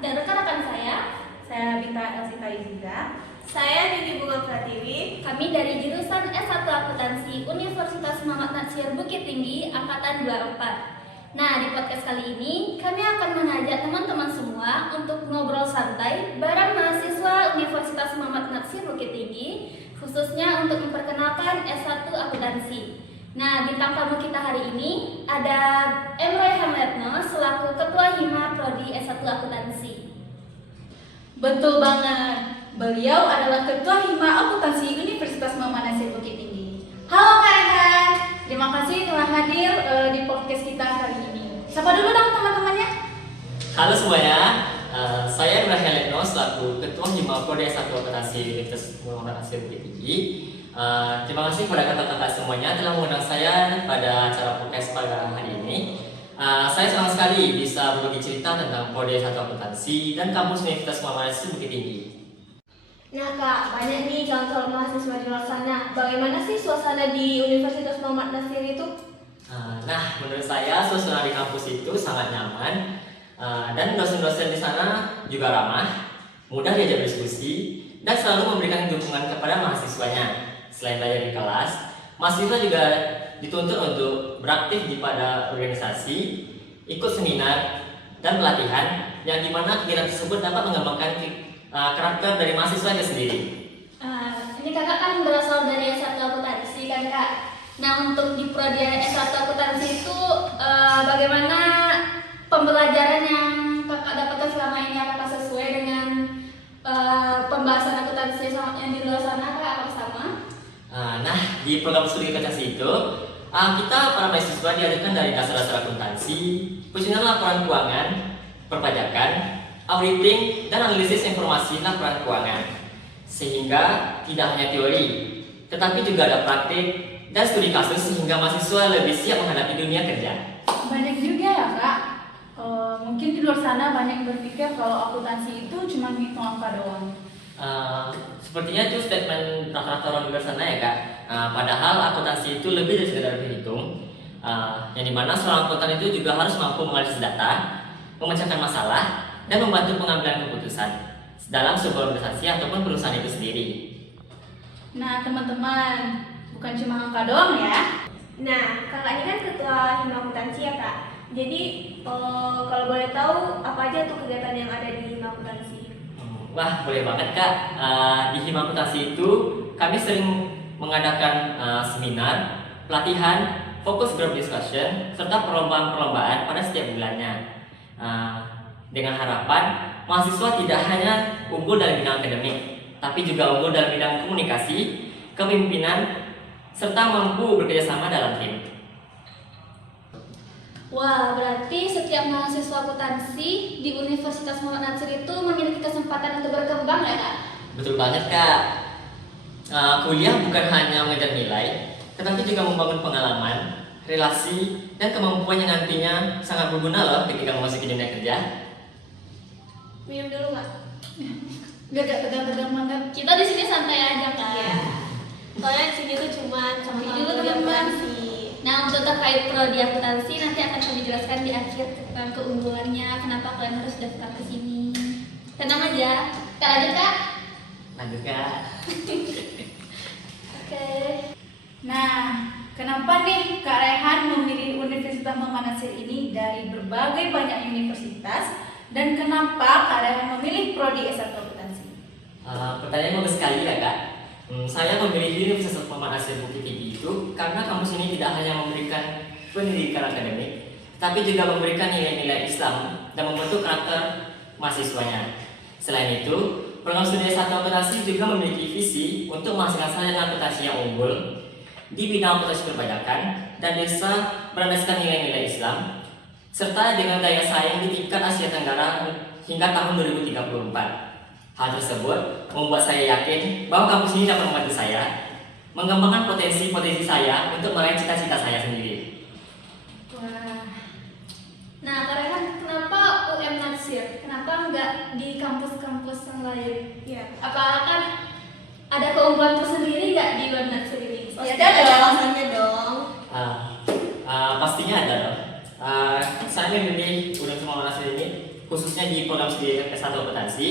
dan rekan-rekan saya Bita Elsita Iziza. Saya Nini Bunga Pratiwi. Kami dari jurusan S1 Akuntansi Universitas Muhammad Natsir Bukit Tinggi Angkatan 24. Nah, di podcast kali ini kami akan mengajak teman-teman semua untuk ngobrol santai bareng mahasiswa Universitas Muhammad Natsir Bukit Tinggi, khususnya untuk memperkenalkan S1 Akuntansi. Nah, bintang tamu kita hari ini ada Emroy Hamletno selaku Ketua Hima Prodi S1 Akuntansi. Betul banget. Beliau adalah Ketua Hima Akuntansi Universitas Muhammad Natsir Bukit Tinggi. Halo Kak Rehan, terima kasih telah hadir di podcast kita kali ini. Sapa dulu dong teman-temannya. Halo semuanya, saya Emroy Hamletno selaku Ketua Hima Prodi S1 Akuntansi Universitas Muhammad Natsir Bukit Tinggi. Terima kasih kepada kakak-kakak semuanya telah mengundang saya pada acara podcast pada hari ini. Saya senang sekali bisa berbagi cerita tentang Prodi S1 Akuntansi dan kampus Universitas Muhammad Natsir Bukit Tinggi. Nah Kak, banyak nih calon-calon mahasiswa di luar sana. Bagaimana sih suasana di Universitas Muhammad Natsir itu? Nah, menurut saya suasana di kampus itu sangat nyaman dan dosen-dosen di sana juga ramah, mudah diajak diskusi dan selalu memberikan dukungan kepada mahasiswanya. Selain belajar di kelas, mahasiswa juga dituntut untuk beraktif pada organisasi, ikut seminar dan pelatihan yang dimana kegiatan tersebut dapat mengembangkan karakter dari mahasiswa itu sendiri. Ini kakak kan berasal dari S1 Akuntansi kan kak. Nah, untuk di Prodi S1 Akuntansi itu bagaimana pembelajaran yang kakak dapatkan selama ini? Apakah sesuai dengan pembahasan akuntansi yang di luar sana kak? Apakah sama? Nah, di program studi akuntansi itu kita para mahasiswa diajarkan dari dasar-dasar akuntansi, penyusunan laporan keuangan, perpajakan, auditing, dan analisis informasi laporan keuangan. Sehingga tidak hanya teori, tetapi juga ada praktik dan studi kasus sehingga mahasiswa lebih siap menghadapi dunia kerja. Banyak juga ya Kak. Mungkin di luar sana banyak berpikir kalau akuntansi itu cuma hitung angka doang. Sepertinya itu statement rata-rata orang di luar sana ya Kak. Padahal akuntansi itu lebih dari sekedar berhitung, yang dimana seorang akuntan itu juga harus mampu menganalisis data, memecahkan masalah, dan membantu pengambilan keputusan dalam sebuah organisasi ataupun perusahaan itu sendiri. Nah teman-teman, bukan cuma angka doang ya. Nah, kakak ini kan ketua Hima Akuntansi ya Kak. Jadi, kalau boleh tahu apa aja tuh kegiatan yang ada di Hima Akuntansi? Wah, boleh banget Kak. Di Hima Akuntansi itu kami sering mengadakan seminar, pelatihan, fokus group discussion, serta perlombaan-perlombaan pada setiap bulannya. Dengan harapan mahasiswa tidak hanya unggul dalam bidang akademik, tapi juga unggul dalam bidang komunikasi, kepemimpinan, serta mampu bekerjasama dalam tim. Wah, berarti setiap mahasiswa akuntansi di Universitas Muhammad Natsir itu memiliki kesempatan untuk berkembang ya kak? Betul banget Kak. Kuliah bukan hanya mengejar nilai, tetapi juga membangun pengalaman, relasi, dan kemampuan yang nantinya sangat berguna loh ketika memasuki dunia kerja. Minum dulu nggak? Gak tegang-tegang banget. Kita di sini santai aja kak. Iya. Soalnya di sini tuh cuma Sampai sama dulu, kuliah teman-teman. akuntansi. Nah, untuk terkait prodi akuntansi nanti akan kami jelaskan di akhir tentang keunggulannya, kenapa kalian harus daftar ke sini. Tenang aja. Kita lanjut kak? Lanjut Kak. Oke. Nah, kenapa nih Kak Rehan memilih Universitas Muhammad Natsir ini dari berbagai banyak universitas, dan kenapa Kak Rehan memilih Prodi S1 Akuntansi? Pertanyaan bagus sekali ya Kak. Saya memilih Universitas Muhammad Natsir Bukit Tinggi itu karena kampus ini tidak hanya memberikan pendidikan akademik, tapi juga memberikan nilai-nilai Islam dan membentuk karakter mahasiswanya. Selain itu, program studi S1 Akuntansi juga memiliki visi untuk menghasilkan sarjana akuntansi yang unggul di bidang akuntansi perpajakan dan bisa berlandaskan nilai-nilai Islam, serta dengan daya saing di tingkat Asia Tenggara hingga tahun 2034. Hal tersebut membuat saya yakin bahwa kampus ini dapat membantu saya mengembangkan potensi-potensi saya untuk meraih cita-cita saya sendiri. Wah. Nah, kalian kenapa UM Natsir? Kenapa enggak di kampus-kampus yang lain? Iya. Apakah kan ada keunggulan tersendiri nggak di UM Natsir ini? Pasti ada alasannya dong. Pastinya ada dong. Saya memilih Universitas Muhammad Natsir ini khususnya di program studi S1 akuntansi,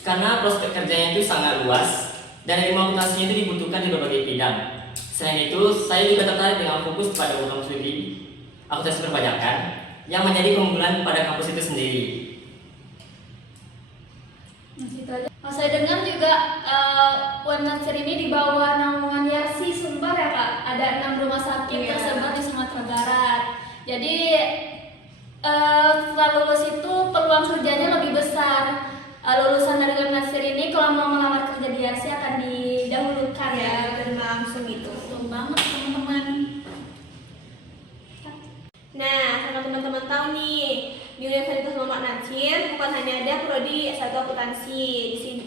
karena prospek kerjanya itu sangat luas dan ilmu akuntansinya itu dibutuhkan di berbagai bidang. Selain itu, saya juga tertarik dengan fokus pada program studi akuntansi perpajakan yang menjadi keunggulan pada kampus itu sendiri. Saya dengar juga UM Natsir ini di bawah naungan Yarsi Sumbar ya Kak. Ada 6 rumah sakit tersebar di Sumatera Barat. Jadi setelah lulus itu peluang kerjanya lebih besar. Lulusan dari UM Natsir ini kalau mau melamar kerja di Yarsi akan didahulukan ya. Dan langsung itu. Betul banget teman-teman. Nah, karena teman-teman tahu nih, di Universitas Muhammad Natsir bukan hanya ada prodi S1 akuntansi.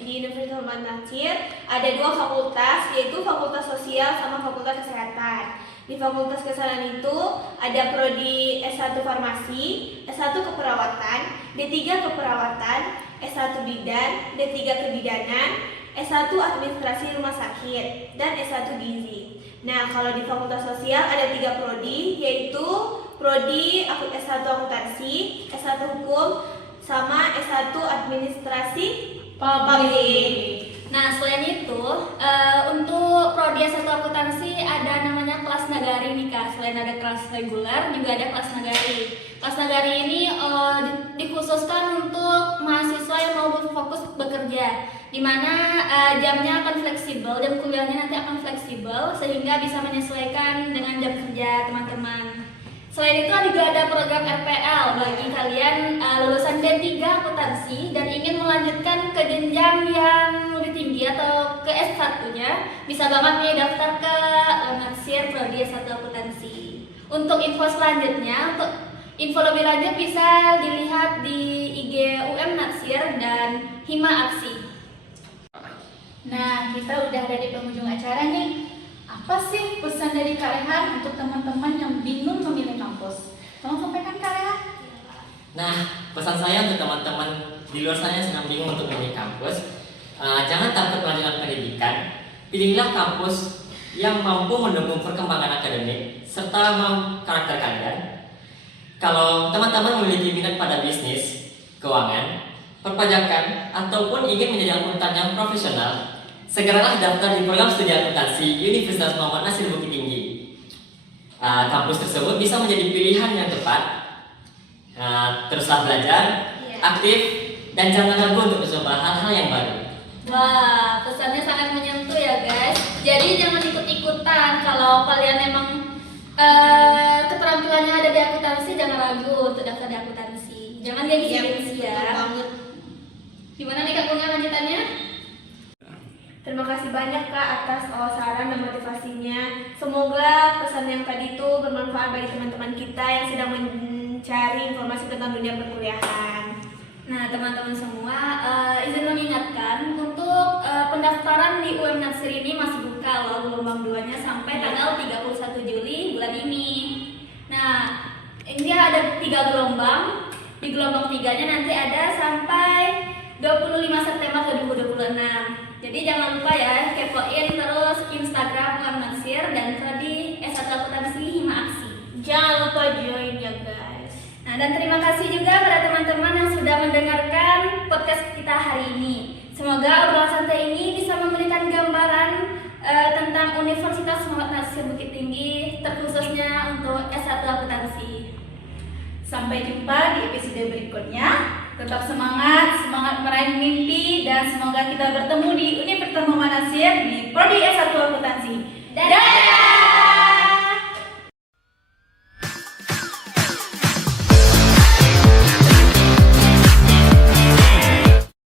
Di Universitas Muhammad Natsir ada 2 fakultas, yaitu Fakultas Sosial sama Fakultas Kesehatan. Di Fakultas Kesehatan itu ada prodi S1 Farmasi, S1 Keperawatan, D3 Keperawatan, S1 Bidan, D3 Kebidanan, S1 Administrasi Rumah Sakit, dan S1 Gizi. Nah, kalau di Fakultas Sosial ada 3 prodi, yaitu prodi S1 Akuntansi, S1 Hukum, sama S1 Administrasi Publik. Nah, selain itu, untuk prodi S1 akuntansi ada namanya kelas nagari nih Kak. Selain ada kelas reguler, juga ada kelas nagari. Kelas nagari ini dikhususkan untuk mahasiswa yang mau fokus bekerja, di mana jamnya akan fleksibel dan kuliahnya nanti akan fleksibel sehingga bisa menyesuaikan dengan jam kerja teman-teman. Selain itu juga ada program RPL bagi kalian lulusan D3 akuntansi dan ingin melanjutkan ke jenjang yang lebih tinggi atau ke S1-nya, bisa banget nih daftar ke Natsir prodi S1 akuntansi. Untuk info selanjutnya, untuk info lebih lanjut bisa dilihat di IG UM Natsir dan Hima Aksi. Nah, kita udah ada di penghujung acara nih. Apa sih pesan dari Kak Rehan untuk teman-teman yang bingung memilih kampus? Tolong sampaikan Kak Rehan. Nah, pesan saya untuk teman-teman di luar sana yang sedang bingung untuk memilih kampus, jangan takut melanjutkan pendidikan. Pilihlah kampus yang mampu mendukung perkembangan akademik serta karakter kalian. Kalau teman-teman memiliki minat pada bisnis, keuangan, perpajakan, ataupun ingin menjadi akuntan yang profesional, segeralah daftar di program studi akuntansi Universitas Muhammad Natsir Bukit Tinggi. Kampus tersebut bisa menjadi pilihan yang tepat. Teruslah belajar, aktif, dan jangan ragu untuk mencoba hal-hal yang baru. Wah, pesannya sangat menyentuh ya guys. Jadi jangan ikut-ikutan. Kalau kalian emang keterampilannya ada di akuntansi, jangan ragu untuk daftar di akuntansi. Jangan gengsi-gengsi ya. Gimana nih Kak Bunga lanjutannya? Terima kasih banyak Kak atas saran dan motivasinya. Semoga pesan yang tadi itu bermanfaat bagi teman-teman kita yang sedang mencari informasi tentang dunia perkuliahan. Nah teman-teman semua, izin mengingatkan untuk pendaftaran di UM Natsir ini masih buka loh gelombang 2-nya sampai tanggal 31 Juli bulan ini. Nah ini ada 3 gelombang. Di gelombang 3-nya nanti ada sampai 25 September 2026. Jadi jangan lupa ya, kepoin terus Instagram UM Natsir dan prodi S1 Akuntansi Hima Aksi. Jangan lupa join ya guys. Nah dan terima kasih juga pada teman-teman yang sudah mendengarkan podcast kita hari ini. Semoga obrolan santai ini bisa memberikan gambaran tentang Universitas Muhammad Natsir Bukit Tinggi, terkhususnya untuk S1 Akuntansi. Sampai jumpa di episode berikutnya. Tetap semangat meraih mimpi, dan semoga kita bertemu di Universitas Muhammad Natsir di prodi S1 Akuntansi. Dadah!